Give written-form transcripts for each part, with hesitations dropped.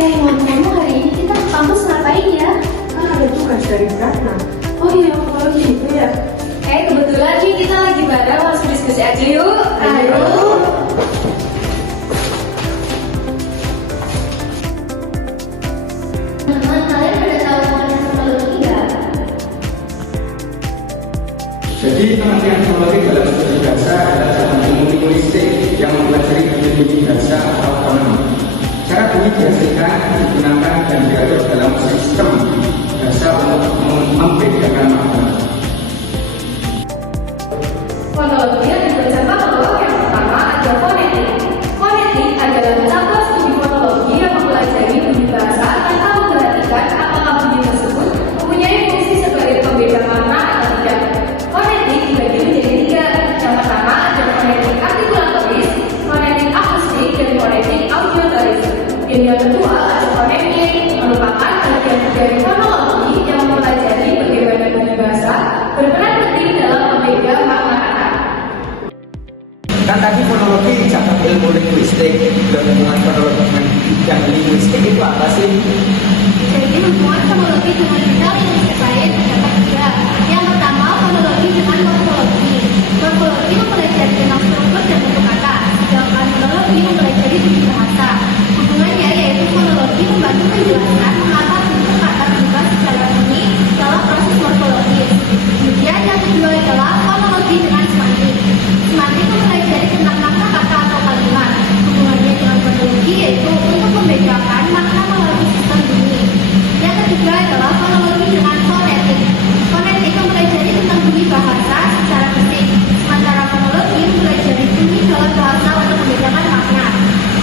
Ngomong-ngomong hari ini kita ke kampus ngapain ya? Kan ada tugas dari Ratna. Oh iya, kalau gitu ya. Kebetulan nih kita lagi bareng, langsung diskusi aja yuk. Ayo. Teman-teman, kalian udah tahu mengenai teknologi nggak? Jadi pengertian teknologi dalam studi bahasa adalah dalam ilmu linguistik yang mempelajari definisi bahasa atau fonem. Cara bunyi dihasilkan, digunakan dan diatur dalam sistem bahasa untuk membedakan makna. Fonologi yang dibaca monolog yang pertama ada fonetik. Fonetik adalah cabang studi fonologi yang mempelajari bunyi bahasa tanpa memperhatikan apakah bunyi tersebut mempunyai fungsi sebagai pembeda makna atau tidak. Fonetik dibagi menjadi tiga. Yang pertama ada fonetik artikulatoris, fonetik akustik, dan fonetik audiotoris. Dan yang kedua ada fonemik, merupakan bagian dari fonologi yang mempelajari bagaimana bunyi bahasa berperan penting dalam membeda makna kata. Kan tadi fonologi cakup ilmu linguistik dan hubungan fonologi dengan bidang linguistik itu apa sih? Jadi hubungan fonologi dengan bidang linguistik lain terdapat tiga. Yang pertama, fonologi dengan morfologi. Morfologi mempelajari tentang struktur dan bentuk kata, sedangkan fonologi mempelajari bunyi bahasa. Hubungannya yaitu fonologi membantu menjelaskan mengapa bentuk kata berubah secara bunyi dalam proses morfologis. Kemudian yang kedua adalah fonologi dengan semantik. Semantik mempelajari tentang makna kata atau kalimat. Hubungannya dengan fonologi yaitu untuk membedakan makna melalui sistem bunyi. Yang ketiga adalah fonologi dengan fonetik. Fonetik mempelajari tentang bunyi bahasa secara fisik, sementara fonologi mempelajari bunyi dalam bahasa untuk membedakan makna.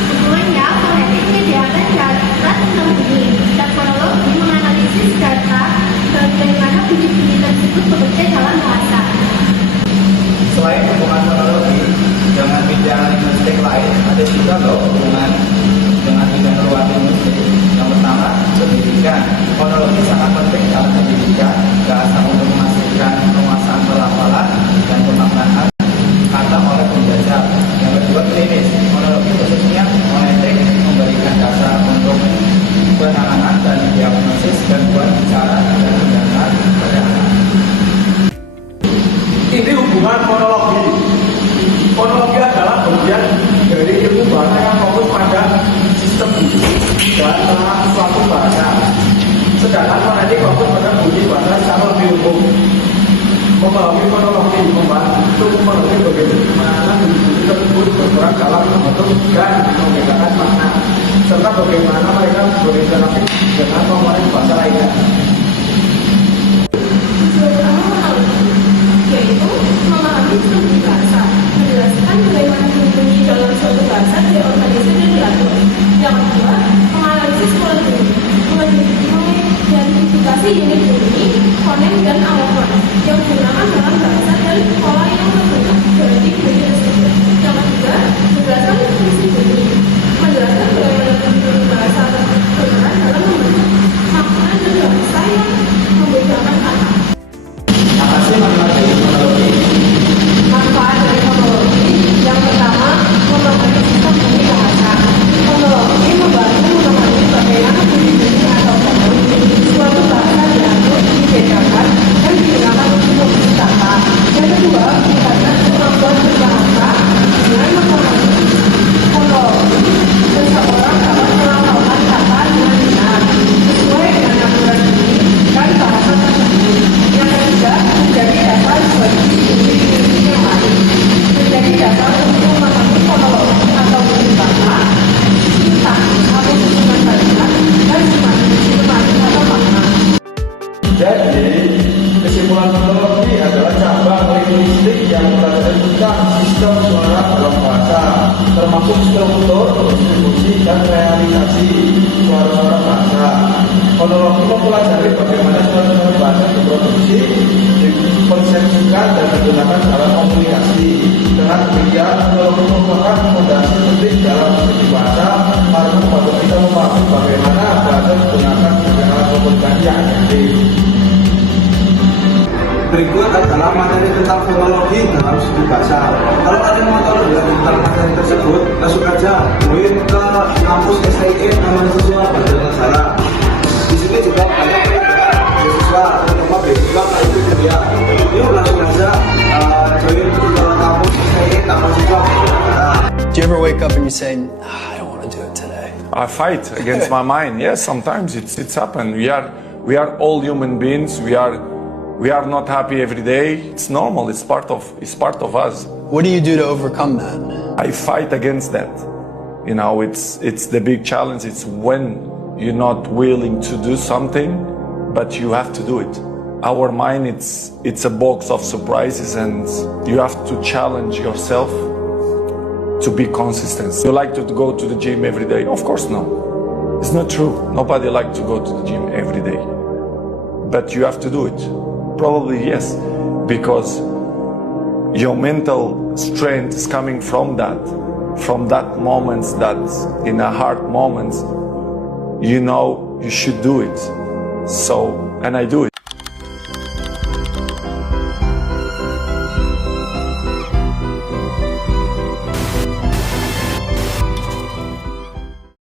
Hubungannya, fonetik menyediakan data tentang bunyi, dan fonologi menganalisis data bagaimana bunyi-bunyi tersebut bekerja dalam bahasa. Selain hubungan fonologi dengan bidang linguistik lain, ada juga loh hubungan dengan bidang luar linguistik. Yang pertama, pendidikan. Fonologi sangat penting dalam pendidikan bahasa untuk menghasilkan penguasaan pelafalan dan pemaknaan kata oleh pembelajar. Yang kedua, klinis. Fonologi khususnya fonetik memberikan dasar untuk penanganan dan diagnosis gangguan bicara dan pendengaran pada anak. Ini hubungan fonologi. Fonologi adalah bagian dari ilmu bahasa yang fokus pada sistem bunyi dan penanganan suatu bahasa. Sedangkan fonetik fokus pada bunyi bahasa secara lebih umum. Memahami fonologi membantu mengerti bagaimana bunyi-bunyi tersebut bergerak dalam membentuk dan membedakan makna, serta bagaimana mereka berinteraksi dengan komponen bahasa lainnya. Yaitu memahami struktur bahasa, menjelaskan bagaimana bunyi dalam suatu bahasa diorganisasi dan diatur. Yang kedua, menganalisis pola bunyi, mengidentifikasi unit bunyi, fonem dan alofon yang digunakan dalam bahasa dan pola yang terbentuk dari bunyi tersebut. Yang ketiga, menjelaskan fungsi bunyi, menjelaskan bagaimana bunyi bahasa berperan dalam membentuk termasuk struktur, distribusi, dan realisasi suara-suara bahasa. Fonologi mempelajari bagaimana suara-suara bahasa diproduksi, dipersepsikan, dan digunakan dalam komunikasi. Dengan demikian, fonologi merupakan fondasi penting dalam studi bahasa karena membantu kita memahami bagaimana bahasa digunakan sebagai alat komunikasi yang efektif. Berikut adalah materi tentang fonologi dalam studi bahasa. Kalau kalian mau tahu lebih lanjut tentang materi tersebut, langsung aja join ke kampus STIN Mahasiswa Banjarnegara. Di sini juga banyak beasiswa, terutama beasiswa itu kuliah. Yuk langsung aja join ke kampus STIN Mahasiswa Banjarnegara. Do you ever wake up and you say, I don't want to do it today? I fight against my mind. Yes, sometimes it's happened. We are all human beings. We are not happy every day. It's normal. It's part of us. What do you do to overcome that? I fight against that. You know, it's the big challenge. It's when you're not willing to do something, but you have to do it. Our mind, it's a box of surprises, and you have to challenge yourself to be consistent. You like to go to the gym every day? Of course no. It's not true. Nobody likes to go to the gym every day. But you have to do it. Probably yes, because your mental strength is coming from that moments that in a hard moments, you know you should do it. So, and I do it.